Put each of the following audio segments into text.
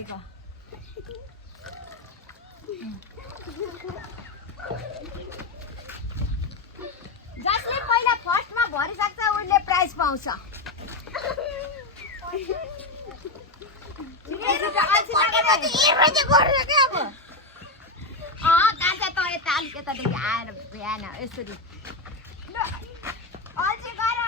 तपाईँको जसले पहिला फर्स्टमा भरिसक्छ उसले प्राइज पाउँछ काँचा त यता अलिक यतादेखि आएर बिहान यसरी अल्छी गर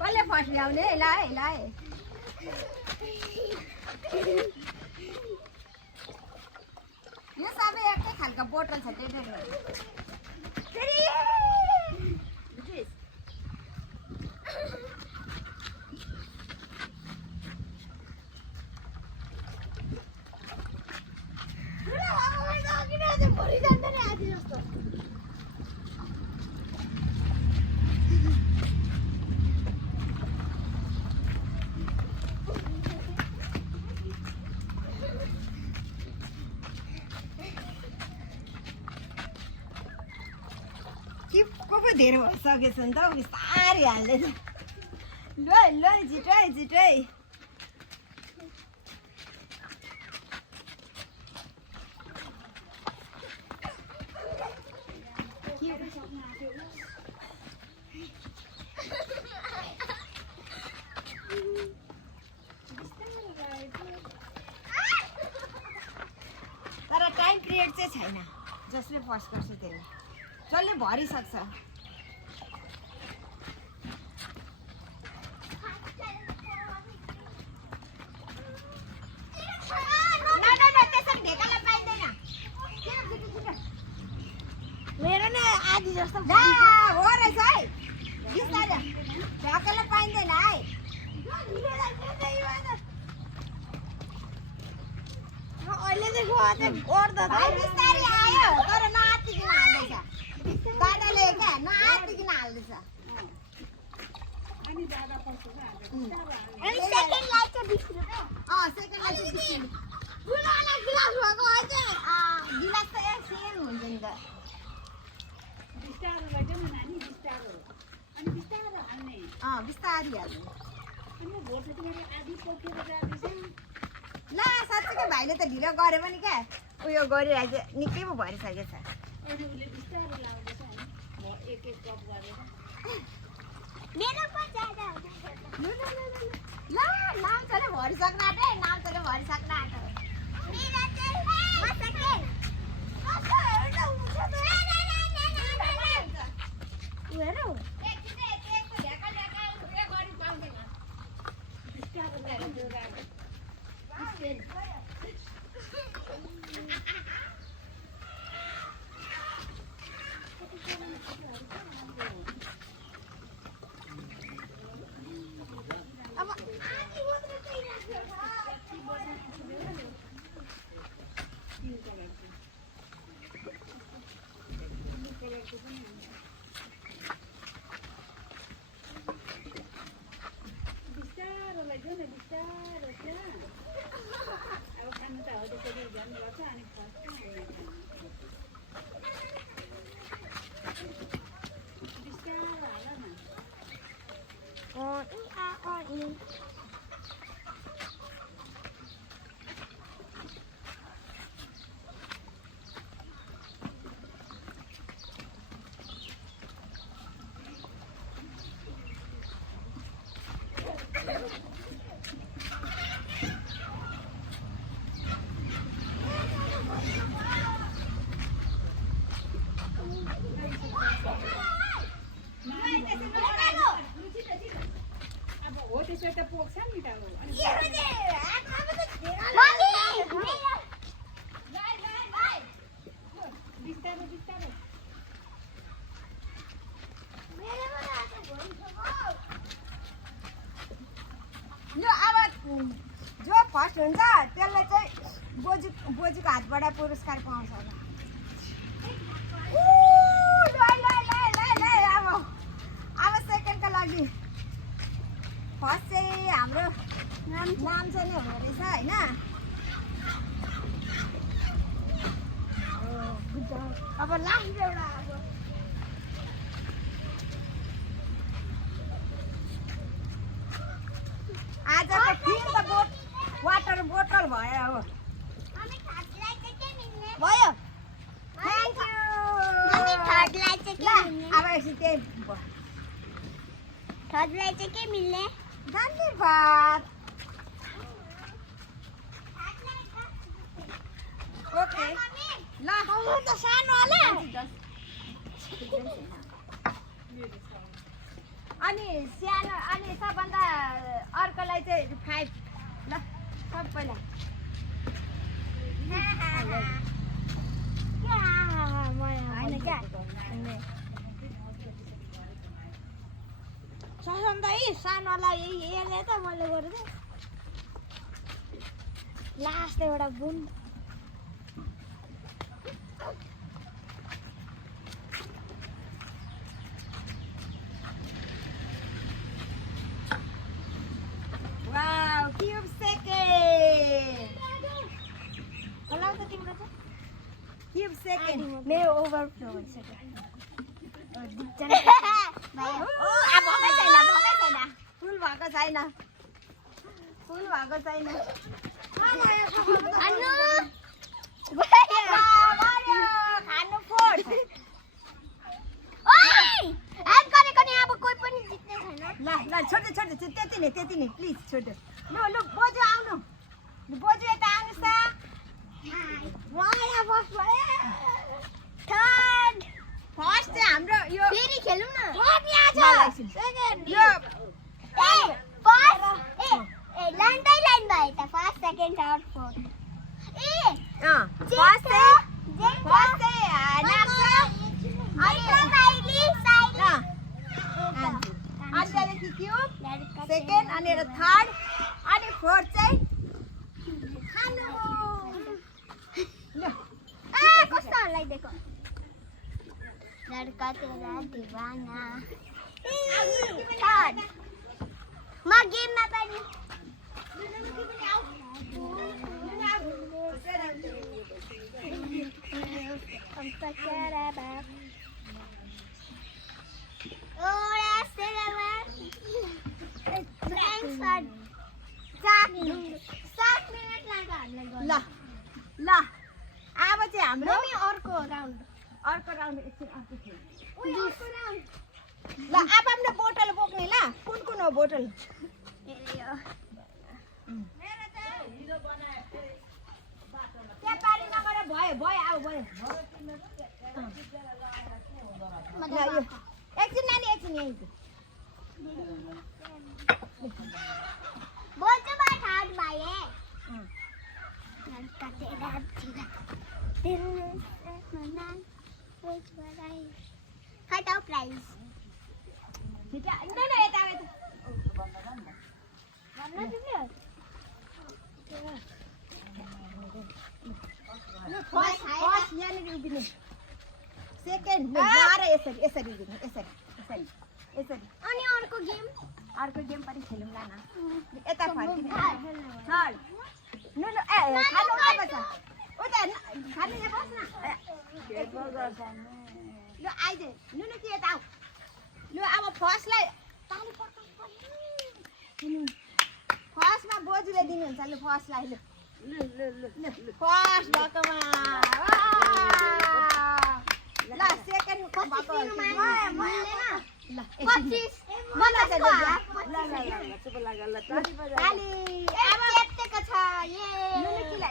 कसले फर्स्ट ल्याउने ल है ल है यो सबै एकै खालको बोतल छ त्यही को धेरै भइसकेछ नि त बिस्तारै हाल्दैछ ल ल छिटै छिटै तर टाइम पिरियड चाहिँ छैन जसले फर्स्ट गर्छ त्यसले जसले भरिसक्छ मेरो नै आधी जस्तो हो रहेछ है बिस्तारै ढाकालाई पाइँदैन है अहिलेदेखि बिस्तारै आयो तर नआत्तिकिन हाल्दैछ दादाले क्या नआत्तिकिन हाल्दैछ सेकेन्डलाई चाहिँ 20 रुपियाँ सेकेन्डलाई चाहिँ 20 रुपियाँ ठुलोवाला गिलास भएको अझै गिलास त एक सेम हुन्छ नि त बिस्तारै हाल्ने ल साँच्चीकै भाइले त ढिलो गरे पनि क्या उयो गरिरहेको निकै पो भरिसकेको छ ल नाम्चाले भरिसक्न आँटे नाम्चाले भरिसक्न आँट्यो जो फर्स्ट हुन्छ त्यसलाई चाहिँ बोजूको हातबाट पुरस्कार पाउँछ अब सेकेन्डको लागि फर्स्ट चाहिँ हाम्रो नाम चाहिँ नै हुँदो रहेछ होइन अब लास्ट एउटा मेरो बोतल भयो हो मम्मी थर्डलाई चाहिँ के मिल्ने भयो थ्याङ्क यू मम्मी थर्डलाई चाहिँ के मिल्ने अब एकछिन त्यही थर्डलाई चाहिँ के मिल्ने धन्यवाद ओके ल त सानो होला अनि सानो अनि सबभन्दा अर्कोलाई चाहिँ 5 ल सबैलाई होइन क्या ससन्दै सानोलाई यसले त मैले गरेको लास्ट एउटा बुन वाउ क्युब सेकेन्ड होला त तिम्रो चाहिँ क्युब सेकेन्ड मेरो ओभरफ्लो भइसक्यो फुल भएको छैन खानु फोड ल ल छोड्दै त्यति नै प्लिज छोड्दै लु बोजू आउनु बोजू यता आउनुहोस् त फर्स्ट चाहिँ हाम्रो यो फेरि खेलौँ न यो लाइन भयो त first second third fourth first चाहिँ नाच्छ अनि त्यहाँदेखि क्युब सेकेन्ड अनि एउटा थर्ड अनि फोर्थ चाहिँ खानु कस्तो हल्लाइदिएको लड्का तेरा दिवाना थर्ड म गेममा पनि ल ल अब चाहिँ हाम्रो अर्को राउन्ड एकछिन अर्को खेल ल अब हाम्रो बोतल बोक्ने ल कुन हो बोतल त्यहाँ पारी नगरेर भयो अब भयो ल यो एकछिन नानी एकछिन यहीँ बोल्छु म थर्ड भए लड्का तेरा दिवाना हटाओ प्राइस छिटा यता फर्स्ट यहाँनिर उभिनु सेकेन्ड यसरी उभिनु यसरी अनि अर्को गेम पनि खेलौँला न यता फर्किनु थर्ड नुनु खानु उता बस्छ उता खानु यहाँ बस्न ल आइदे नुनु कि यता आऊ ल अब फर्स्टलाई फर्स्टमा बोजूले दिनुहुन्छ ल फर्स्टलाई ल फर्स्ट भएकोमा ल सेकेन्ड भएको ल 25 मलाई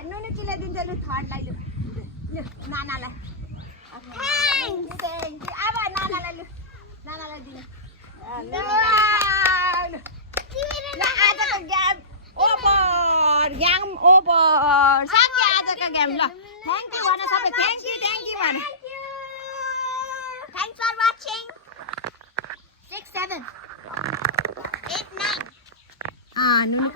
नुनुकीलाई दिन्छ लु थर्डलाई लु नानालाई अब नानालाई लु नानालाई दिनु आजको गेम ओभर सके आजको गेम ल थ्याङ्क यू भन सबै थ्याङ्क यू भन Thanks for watching. 6, 7, 8, 9. नुनु